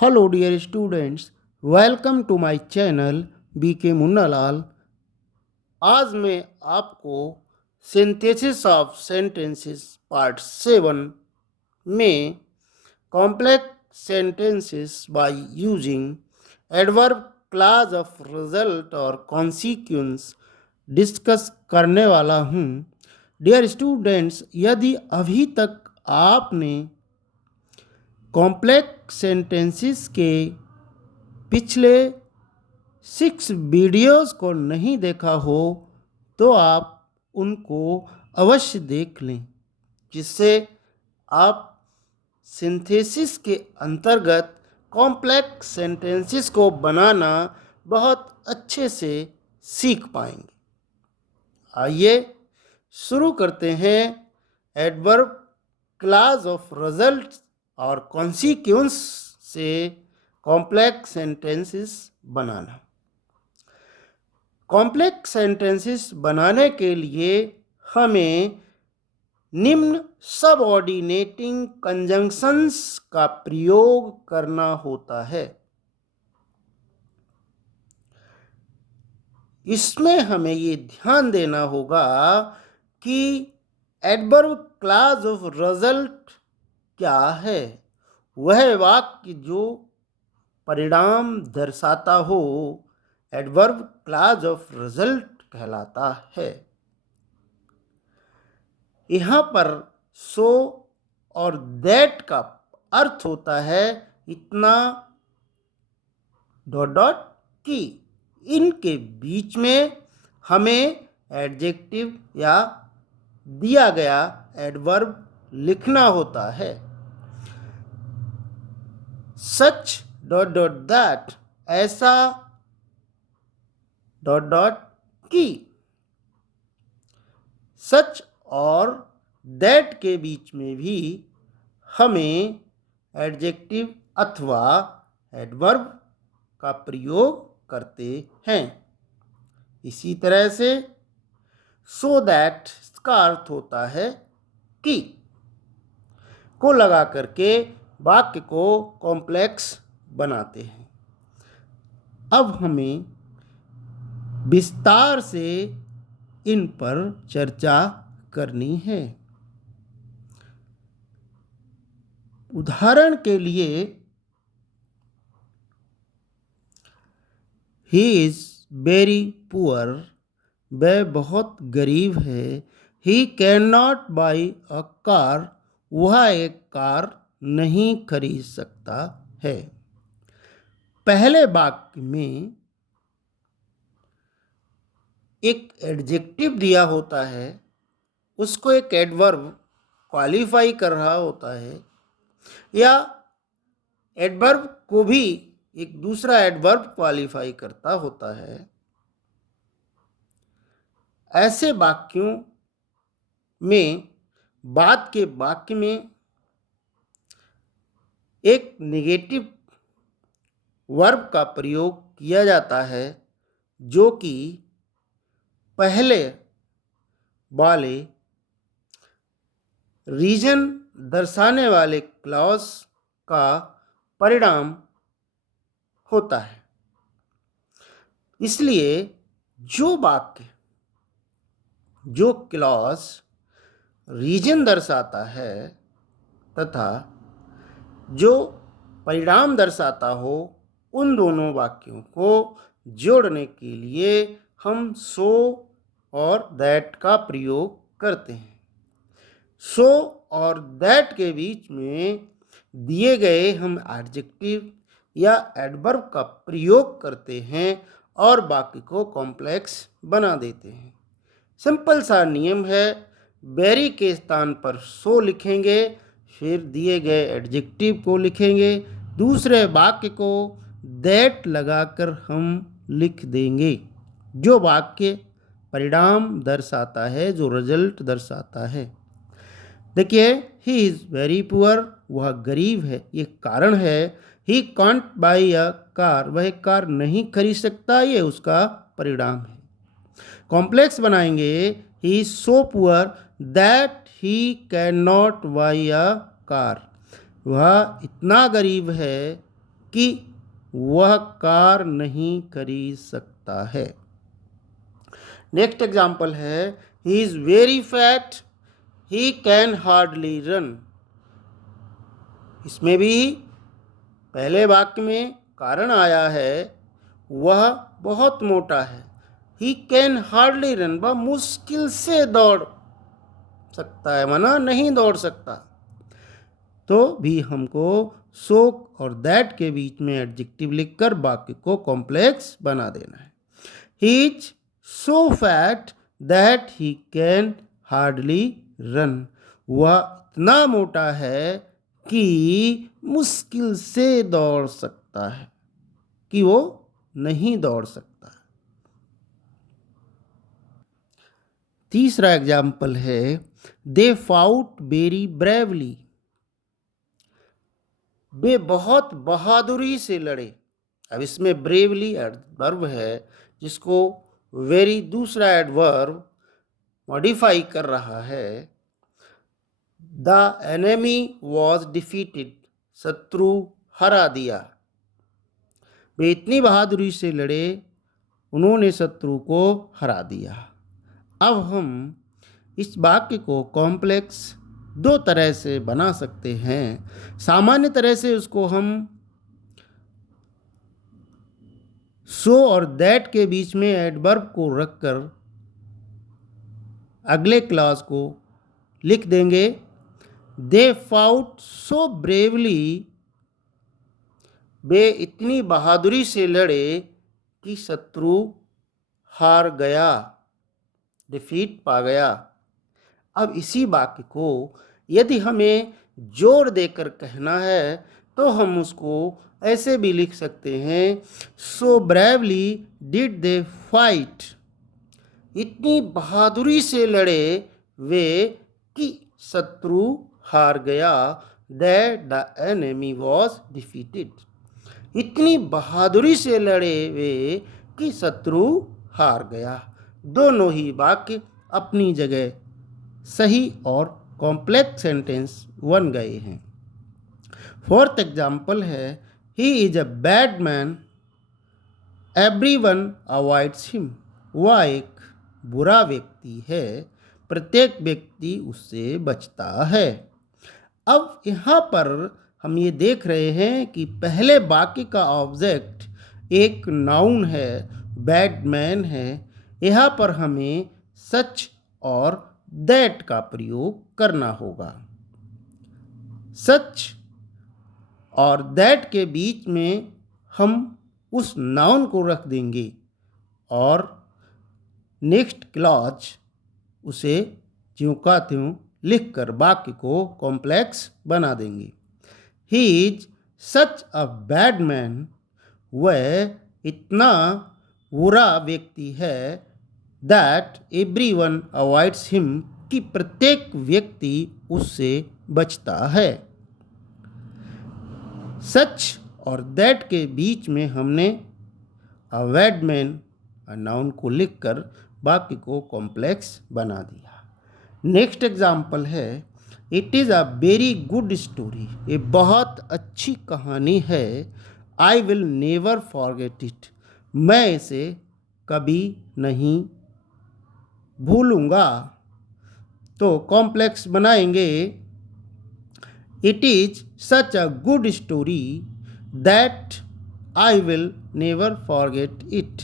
Hello dear students, welcome to my channel BK Munnalal. आज मैं आपको सिंथेसिस ऑफ सेंटेंसेस पार्ट 7 में complex sentences by using adverb clause of result और consequence discuss करने वाला हूँ। डियर स्टूडेंट्स, यदि अभी तक आपने कॉम्प्लेक्स सेंटेंसेस के पिछले 6 वीडियोस को नहीं देखा हो तो आप उनको अवश्य देख लें, जिससे आप सिंथेसिस के अंतर्गत कॉम्प्लेक्स सेंटेंसेस को बनाना बहुत अच्छे से सीख पाएंगे। आइए शुरू करते हैं एडवर्ब क्लास ऑफ रिजल्ट और कॉन्सिक्वेंस से कॉम्प्लेक्स सेंटेंसेस बनाना। कॉम्प्लेक्स सेंटेंसेस बनाने के लिए हमें निम्न सबऑर्डिनेटिंग कंजंक्शंस का प्रयोग करना होता है। इसमें हमें ये ध्यान देना होगा कि एडवर्ब क्लास ऑफ रिजल्ट क्या है। वह वाक्य जो परिणाम दर्शाता हो एडवर्ब क्लास ऑफ रिजल्ट कहलाता है। यहाँ पर सो और दैट का अर्थ होता है इतना डॉट डॉट की। इनके बीच में हमें एडजेक्टिव या दिया गया एडवर्ब लिखना होता है। सच डॉट डॉट दैट, ऐसा डॉट डॉट की। सच और दैट के बीच में भी हमें एडजेक्टिव अथवा एडवर्ब का प्रयोग करते हैं। इसी तरह से सो दैट का अर्थ होता है कि को लगा करके वाक्य को कॉम्प्लेक्स बनाते हैं। अब हमें विस्तार से इन पर चर्चा करनी है। उदाहरण के लिए, ही इज वेरी पुअर, वह बहुत गरीब है। He can not by a car, वह एक कार नहीं खरीद सकता है। पहले वाक्य में एक एडजेक्टिव दिया होता है, उसको एक एडवर्ब क्वालिफाई कर रहा होता है, या एडवर्ब को भी एक दूसरा एडवर्ब क्वालिफाई करता होता है। ऐसे वाक्यों में बाद के वाक्य में एक नेगेटिव वर्ब का प्रयोग किया जाता है, जो कि पहले वाले रीजन दर्शाने वाले क्लॉज का परिणाम होता है। इसलिए जो वाक्य जो क्लॉज रीजन दर्शाता है तथा जो परिणाम दर्शाता हो, उन दोनों वाक्यों को जोड़ने के लिए हम सो और दैट का प्रयोग करते हैं। सो और दैट के बीच में दिए गए हम एडजेक्टिव या एडवर्ब का प्रयोग करते हैं और वाक्य को कॉम्प्लेक्स बना देते हैं। सिंपल सा नियम है, वेरी के स्थान पर सो लिखेंगे, फिर दिए गए एडजेक्टिव को लिखेंगे, दूसरे वाक्य को दैट लगाकर हम लिख देंगे, जो वाक्य परिणाम दर्शाता है, जो रिजल्ट दर्शाता है। देखिए, ही इज़ वेरी पुअर, वह गरीब है, ये कारण है। He can't by a car, वह कार नहीं खरीद सकता, ये उसका परिणाम है। कॉम्प्लेक्स बनाएंगे, he is so poor that he can not by a car, वह इतना गरीब है कि वह कार नहीं खरीद सकता है। नेक्स्ट एग्जाम्पल है, he is very fat, he can hardly run. इसमें भी पहले वाक्य में कारण आया है, वह बहुत मोटा है। ही कैन हार्डली रन, वह मुश्किल से दौड़ सकता है, माना नहीं दौड़ सकता। तो भी हमको सो और दैट के बीच में एडजेक्टिव लिखकर वाक्य को कॉम्प्लेक्स बना देना है। He is so fat that he can hardly run, वह इतना मोटा है कि मुश्किल से दौड़ सकता है, कि वो नहीं दौड़ सकता। तीसरा एग्जाम्पल है, दे फाउट वेरी ब्रेवली, वे बहुत बहादुरी से लड़े। अब इसमें ब्रेवली एडवर्ब है, जिसको वेरी दूसरा एडवर्ब मॉडिफाई कर रहा है। द एनिमी वॉज डिफीटेड, शत्रु हरा दिया। वे इतनी बहादुरी से लड़े, उन्होंने शत्रु को हरा दिया। अब हम इस वाक्य को कॉम्प्लेक्स दो तरह से बना सकते हैं। सामान्य तरह से उसको हम सो और दैट के बीच में एडवर्ब को रखकर अगले क्लॉज को लिख देंगे। दे फाउट सो ब्रेवली, वे इतनी बहादुरी से लड़े कि शत्रु हार गया, डिफीट पा गया। अब इसी वाक्य को यदि हमें जोर देकर कहना है तो हम उसको ऐसे भी लिख सकते हैं, so bravely did they fight, इतनी बहादुरी से लड़े वे कि शत्रु हार गया। That the enemy was defeated, इतनी बहादुरी से लड़े वे कि शत्रु हार गया। दोनों ही वाक्य अपनी जगह सही और कॉम्प्लेक्स सेंटेंस बन गए हैं। फोर्थ एग्जाम्पल है, he is a bad man, everyone avoids him, वह एक बुरा व्यक्ति है, प्रत्येक व्यक्ति उससे बचता है। अब यहाँ पर हम ये देख रहे हैं कि पहले वाक्य का ऑब्जेक्ट एक नाउन है, बैड मैन है। यहाँ पर हमें सच और दैट का प्रयोग करना होगा। सच और दैट के बीच में हम उस नाउन को रख देंगे और नेक्स्ट क्लॉज उसे ज्यों का त्यों लिखकर वाक्य को कॉम्प्लेक्स बना देंगे। He is such a bad man, वह इतना बुरा व्यक्ति है, दैट एवरीवन अवॉइड्स हिम, कि प्रत्येक व्यक्ति उससे बचता है। सच और दैट के बीच में हमने अ बैड मैन नाउन को लिखकर वाक्य को कॉम्प्लेक्स बना दिया। नेक्स्ट एग्जाम्पल है, it is a very good story, ये बहुत अच्छी कहानी है। I will never forget it, मैं इसे कभी नहीं भूलूंगा। तो कॉम्प्लेक्स बनाएंगे, it is such a good story that I will never forget it,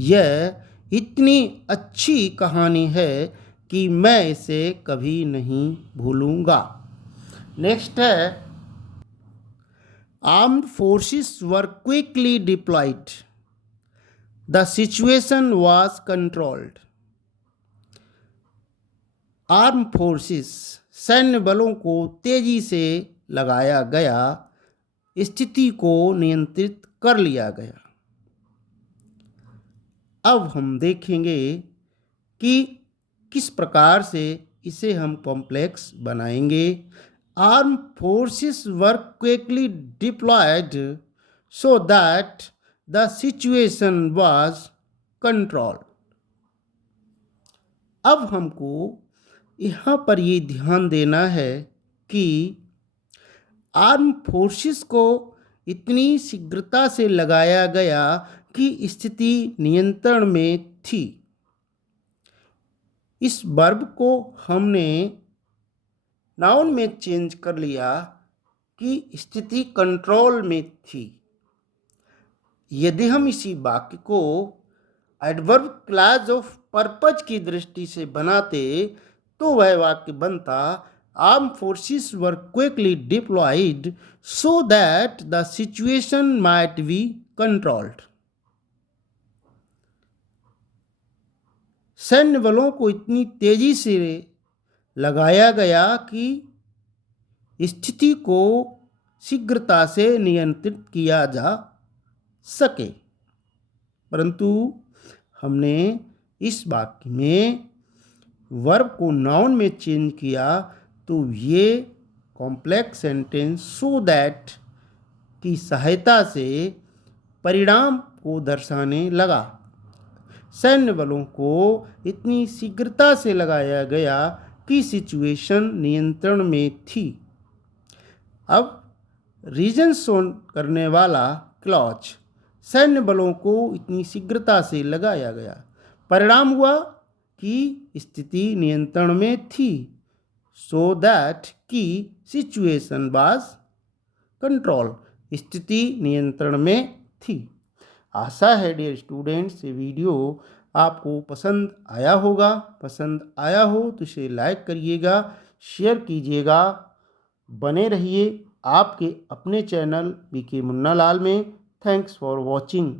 यह इतनी अच्छी कहानी है कि मैं इसे कभी नहीं भूलूंगा। नेक्स्ट है, armed forces were quickly deployed, the situation was controlled. Arm forces, सैन्य बलों को तेजी से लगाया गया, स्थिति को नियंत्रित कर लिया गया। अब हम देखेंगे कि किस प्रकार से इसे हम कॉम्प्लेक्स बनाएंगे। Arm forces were quickly deployed so that the situation was controlled. अब हमको यहाँ पर ये ध्यान देना है कि आर्म फोर्सेस को इतनी शीघ्रता से लगाया गया कि स्थिति नियंत्रण में थी। इस वर्ब को हमने नाउन में चेंज कर लिया कि स्थिति कंट्रोल में थी। यदि हम इसी वाक्य को एडवर्ब क्लॉज ऑफ पर्पज की दृष्टि से बनाते तो वह वाक्य बनता arm forces were quickly deployed so that the situation might be controlled. सैन्य बलों को इतनी तेजी से लगाया गया कि स्थिति को शीघ्रता से नियंत्रित किया जा सके। परंतु हमने इस वाक्य में वर्ब को नाउन में चेंज किया तो ये कॉम्प्लेक्स सेंटेंस सो दैट की सहायता से परिणाम को दर्शाने लगा। सैन्य बलों को इतनी शीघ्रता से लगाया गया कि सिचुएशन नियंत्रण में थी। अब रीजन शोन करने वाला क्लॉज सैन्य बलों को इतनी शीघ्रता से लगाया गया, परिणाम हुआ कि स्थिति नियंत्रण में थी, सो दैट की सिचुएशन वाज कंट्रोल, स्थिति नियंत्रण में थी। आशा है डियर स्टूडेंट्स ये वीडियो आपको पसंद आया होगा। पसंद आया हो तो इसे लाइक करिएगा, शेयर कीजिएगा। बने रहिए आपके अपने चैनल बीके मुन्ना लाल में। Thanks for watching.